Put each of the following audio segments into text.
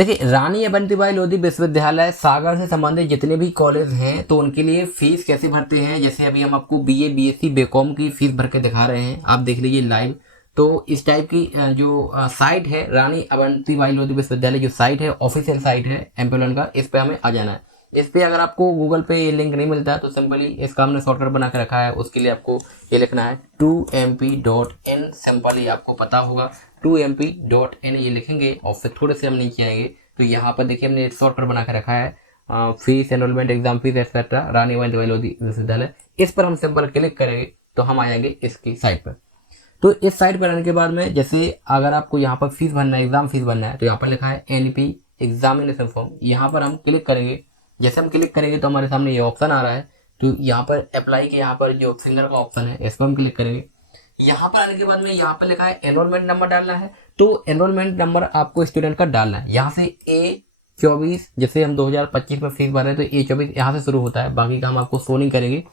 देखिए, रानी अवंतीबाई लोधी विश्वविद्यालय सागर से संबंधित जितने भी कॉलेज हैं तो उनके लिए फीस कैसे भरते हैं, जैसे अभी हम आपको बीए बीएससी बीकॉम की फीस भर के दिखा रहे हैं, आप देख लीजिए लाइव। तो इस टाइप की जो साइट है रानी अवंतीबाई लोधी विश्वविद्यालय जो साइट है, ऑफिशियल साइट है एमपीएलएन का, इस पे हमें आ जाना है। इस पे अगर आपको गूगल पे ये लिंक नहीं मिलता है तो सिंपली इसका हमने शॉर्टकट बना के रखा है, उसके लिए आपको ये लिखना है 2mp.in। सिंपली आपको पता होगा 2mp.in ये लिखेंगे और फिर थोड़े से हम नीचे आएंगे तो यहाँ पर देखिए हमने शॉर्टकट बना के रखा है fees, enrollment, exam fees etcetera, Rani Avantibai Lodhi विश्वविद्यालय। इस पर हम सिंपल क्लिक करेंगे तो हम आ जाएंगे इसकी साइट पर। तो इस साइट पर आने के बाद में जैसे अगर आपको यहाँ पर फीस भरना है, एग्जाम फीस भरना है, तो यहाँ पर लिखा है एनपी एग्जामिनेशन फॉर्म, यहाँ पर हम क्लिक करेंगे। जैसे हम क्लिक करेंगे तो हमारे सामने ये ऑप्शन आ रहा है, तो यहाँ पर अप्लाई के यहाँ पर जो फिंगर का ऑप्शन है इस पर हम क्लिक करेंगे। यहाँ पर आने के बाद में यहाँ पर लिखा है एनरोलमेंट नंबर डालना है, तो एनरोलमेंट नंबर आपको स्टूडेंट का डालना है। यहाँ से A24, जैसे हम 2025 में फीस भर रहे हैं तो A24 यहाँ से शुरू होता है, बाकी का हम आपको शो नहीं करेंगे।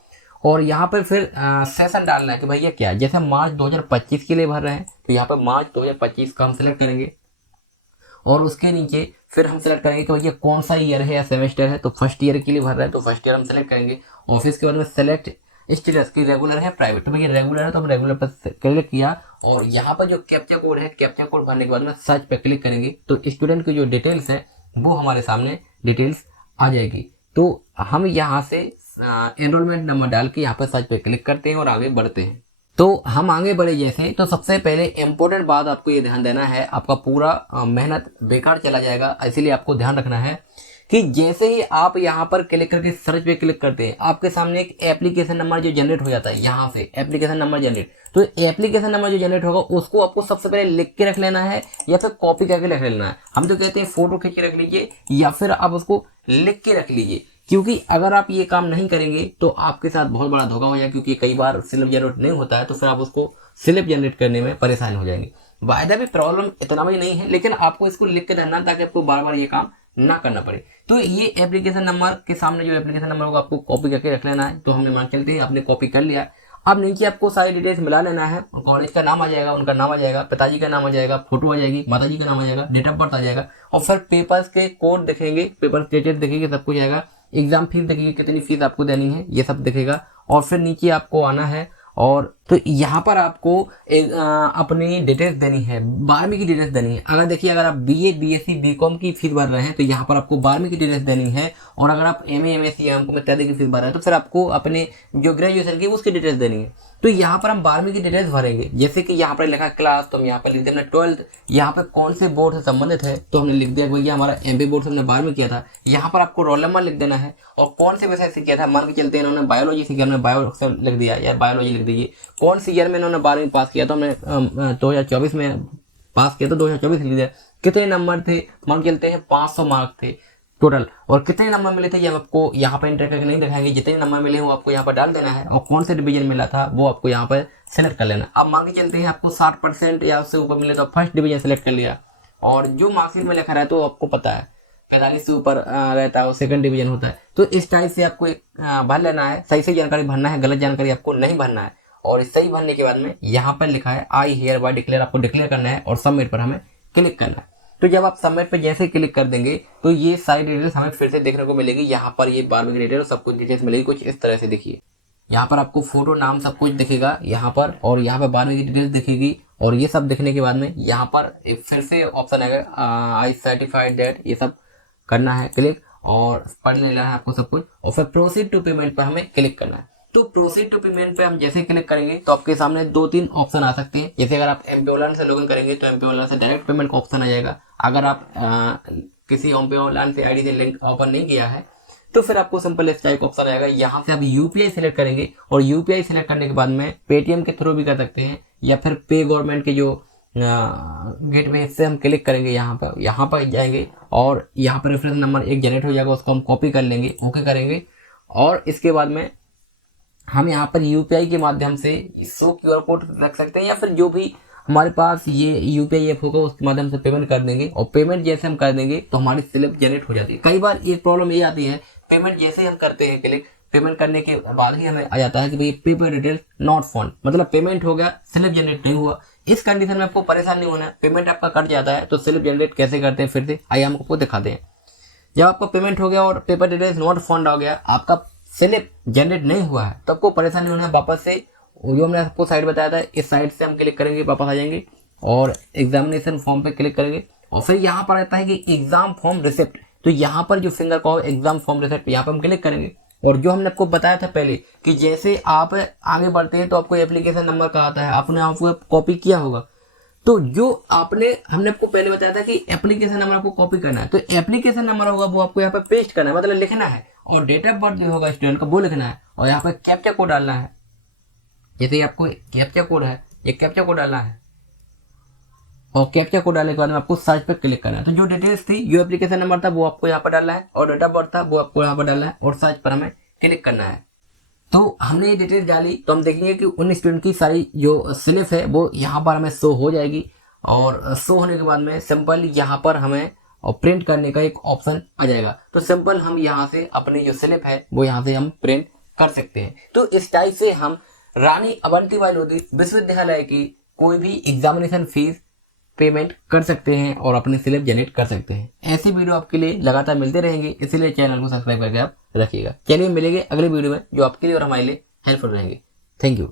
और यहाँ पर फिर सेशन डालना है कि भैया क्या, जैसे हम मार्च 2025 के लिए भर रहे हैं तो यहाँ पर मार्च 2025 का हम सिलेक्ट करेंगे। और उसके नीचे फिर हम सेलेक्ट करेंगे कि भैया कौन सा ईयर है या सेमेस्टर है, तो फर्स्ट ईयर के लिए भर रहे हैं तो फर्स्ट ईयर हम सेलेक्ट करेंगे। और फिर इसके बाद में सेलेक्ट स्टेटस की रेगुलर है प्राइवेट, तो भैया रेगुलर है तो हम रेगुलर पर क्लिक किया। और यहाँ पर जो कैप्चा कोड है, कैप्चा कोड भरने के बाद में सर्च पे क्लिक करेंगे तो स्टूडेंट की जो डिटेल्स है वो हमारे सामने डिटेल्स आ जाएगी। तो हम यहाँ से एनरोलमेंट नंबर डाल के यहाँ पर सर्च पे क्लिक करते हैं और आगे बढ़ते हैं। तो हम आगे बढ़े जैसे, तो सबसे पहले इम्पोर्टेंट बात आपको ये ध्यान देना है, आपका पूरा मेहनत बेकार चला जाएगा, इसीलिए आपको ध्यान रखना है कि जैसे ही आप यहाँ पर क्लिक करके सर्च पे क्लिक करते हैं आपके सामने एक एप्लीकेशन नंबर जो जनरेट हो जाता है, यहाँ से एप्लीकेशन नंबर जनरेट। तो एप्लीकेशन नंबर जो जनरेट होगा उसको आपको सबसे पहले लिख के रख लेना है या फिर कॉपी करके रख लेना है। हम तो कहते हैं फोटो खींच के रख लीजिए या फिर आप उसको लिख के रख लीजिए, क्योंकि अगर आप ये काम नहीं करेंगे तो आपके साथ बहुत बड़ा धोखा हो जाएगा, क्योंकि कई बार स्लिप जनरेट नहीं होता है तो फिर आप उसको स्लिप जनरेट करने में परेशान हो जाएंगे। वायदा भी प्रॉब्लम इतना भी नहीं है, लेकिन आपको इसको लिख के रखना ताकि आपको बार बार ये काम ना करना पड़े। तो ये एप्लीकेशन नंबर के सामने जो एप्लीकेशन नंबर होगा आपको कॉपी करके रख लेना है। तो हमने मान चलते हैं आपने कॉपी कर लिया। अब नीचे आपको सारी डिटेल्स मिला लेना है, कॉलेज का नाम आ जाएगा, उनका नाम आ जाएगा, पिताजी का नाम आ जाएगा, फोटो आ जाएगी, माताजी का नाम आ जाएगा, डेट ऑफ बर्थ आ जाएगा, और फिर पेपर्स के कोड दिखेंगे, पेपर स्टेटस दिखेंगे, सब कुछ आएगा। एग्जाम फीस दिखेगी, कितनी फीस आपको देनी है, ये सब दिखेगा। और फिर नीचे आपको आना है और तो यहाँ पर आपको अपनी डिटेल्स देनी है, 12वीं की डिटेल्स देनी है। अगर देखिए अगर आप बीए बीएससी बीकॉम की फीस भर रहे हैं तो यहाँ पर आपको 12वीं की डिटेल्स देनी है, और अगर आप एमए एमएससी एमकॉम इत्यादि की फीस भर रहे हैं तो फिर आपको अपने जो ग्रेजुएशन की उसकी डिटेल्स देनी है। तो यहाँ पर हम 12वीं की डिटेल्स भरेंगे, जैसे कि यहाँ पर लिखा क्लास, तो हम यहाँ पर लिख देना 12th। यहाँ पे कौन से बोर्ड से संबंधित है तो हमने लिख दिया भैया हमारा एमपी बोर्ड से हमने 12वीं किया था। यहाँ पर आपको रोल नंबर लिख देना है और कौन से विषय से किया था, मान के चलते हैं इन्होंने बायोलॉजी से किया, हमने बायो से लिख दिया, यार बायोलॉजी लिख दीजिए। कौन सी ईयर में इन्होंने 12वीं पास किया, तो हमने 2024 में पास किया तो 2024 लिख दिया। कितने नंबर थे, मान के चलते हैं 500 मार्क थे टोटल, और कितने नंबर मिले थे ये आपको यहाँ पर एंटर करके नहीं दिखाएंगे, जितने नंबर मिले वो आपको यहाँ पर डाल देना है, और कौन से डिवीजन मिला था वो आपको यहाँ पर सेलेक्ट कर लेना। अब मान के चलते हैं आपको 60% या उससे ऊपर मिले तो फर्स्ट डिवीजन सेलेक्ट कर लिया, और जो मार्कशीट में लिखा रहा है तो आपको पता है 45 से ऊपर रहता है वो सेकंड डिवीजन होता है। तो इस टाइप से आपको भर लेना है, सही जानकारी भरना है, गलत जानकारी आपको नहीं भरना है। और सही भरने के बाद में यहाँ पर लिखा है आई हियर बाय डिक्लेयर, आपको डिक्लेयर करना है और सबमिट पर हमें क्लिक करना है। तो जब आप सबमिट पे जैसे क्लिक कर देंगे तो ये सारी डिटेल्स हमें फिर से देखने को मिलेगी। यहाँ पर ये 12वीं की डिटेल सब कुछ डिटेल्स मिलेगी कुछ इस तरह से। देखिए यहाँ पर आपको फोटो नाम सब कुछ दिखेगा यहाँ पर, और यहाँ पर 12वीं की डिटेल्स दिखेगी। और ये सब दिखने के बाद में यहाँ पर फिर से ऑप्शन आएगा आई सर्टिफाइड दैट, ये सब करना है क्लिक और पढ़ लेना है आपको सब कुछ, और फिर प्रोसीड टू पेमेंट पर हमें क्लिक करना है। तो प्रोसीड टू पेमेंट पे हम जैसे क्लिक करेंगे तो आपके सामने 2-3 ऑप्शन आ सकते हैं। जैसे अगर आप एमपी ऑनलाइन से लॉगिन करेंगे तो एमपी ऑनलाइन से डायरेक्ट पेमेंट का ऑप्शन आ जाएगा। अगर आप किसी एमपी ऑनलाइन से आईडी से लिंक ओपन नहीं किया है तो फिर आपको सिंपल इस टाइप का ऑप्शन आएगा। यहाँ से आप यूपीआई सिलेक्ट करेंगे, और यूपीआई सिलेक्ट करने के बाद में पेटीएम के थ्रू भी कर सकते हैं, या फिर पे गवर्नमेंट के जो गेटवे से हम क्लिक करेंगे। यहाँ पर जाएंगे और यहाँ पर रेफरेंस नंबर एक जनरेट हो जाएगा, उसको हम कॉपी कर लेंगे, ओके करेंगे। और इसके बाद में हम यहाँ पर यूपीआई के माध्यम से शो क्यूआर कोड रख सकते हैं, या फिर जो भी हमारे पास ये यूपीआई ऐप होगा उसके माध्यम से पेमेंट कर देंगे। और पेमेंट जैसे हम कर देंगे तो हमारी स्लिप जनरेट हो जाती है। कई बार एक प्रॉब्लम ये आती है, पेमेंट जैसे हम करते हैं क्लिक पेमेंट करने के बाद ही हमें आ जाता है कि भाई पेपर डिटेल नॉट फाउंड, मतलब पेमेंट हो गया, स्लिप जनरेट नहीं हुआ। इस कंडीशन में आपको परेशान नहीं होना है। पेमेंट आपका कट जाता है तो स्लिप जनरेट कैसे करते हैं फिर से आइए हम आपको दिखाते हैं। जब आपका पेमेंट हो गया और पेपर डिटेल्स नॉट फाउंड आ गया, आपका स्लिप जनरेट नहीं हुआ है, तो आपको परेशान नहीं होना है। वापस से जो हमने आपको साइड बताया था इस साइड से हम क्लिक करेंगे, वापस आ जाएंगे और एग्जामिनेशन फॉर्म पे क्लिक करेंगे और फिर यहाँ पर आता है कि एग्जाम फॉर्म रिसिप्ट। तो यहाँ पर जो फिंगर का एग्जाम फॉर्म रिसिप्ट यहाँ पर हम क्लिक करेंगे और जो हमने आपको बताया था पहले कि जैसे आप आगे बढ़ते हैं तो आपको एप्लीकेशन नंबर का आता है, आपने आपको कॉपी किया होगा। तो जो हमने आपको पहले बताया था कि एप्लीकेशन नंबर आपको कॉपी करना है, तो एप्लीकेशन नंबर होगा वो आपको यहाँ पे पेस्ट करना है, मतलब लिखना है, और डेट ऑफ बर्थ जो होगा स्टूडेंट का वो लिखना है और यहाँ पे कैप्चा कोड डालना है। जैसे आपको कैप्चा कोड है, ये कैप्चा कोड डालना है और कैप्चा कोड डालने के बाद में आपको सर्च पे क्लिक करना है। तो जो डिटेल्स थी, जो एप्लीकेशन नंबर था वो आपको यहाँ पर डालना है और डेट ऑफ बर्थ था वो आपको यहाँ पर डालना है और सर्च पर हमें क्लिक करना है। तो हमने ये डिटेल डाली तो हम देखेंगे कि उन स्टूडेंट की सारी जो स्लिप है वो यहाँ पर हमें शो हो जाएगी और शो होने के बाद में सिंपल यहाँ पर हमें और प्रिंट करने का एक ऑप्शन आ जाएगा। तो सिंपल हम यहाँ से अपनी जो स्लिप है वो यहाँ से हम प्रिंट कर सकते हैं। तो इस टाइप से हम रानी अवंतीबाई लोधी विश्वविद्यालय की कोई भी एग्जामिनेशन फीस पेमेंट कर सकते हैं और अपनी स्लिप जनरेट कर सकते हैं। ऐसी वीडियो आपके लिए लगातार मिलते रहेंगे, इसीलिए चैनल को सब्सक्राइब करके आप रखिएगा। चलिए मिलेंगे अगले वीडियो में जो आपके लिए और हमारे लिए हेल्पफुल रहेंगे। Thank you.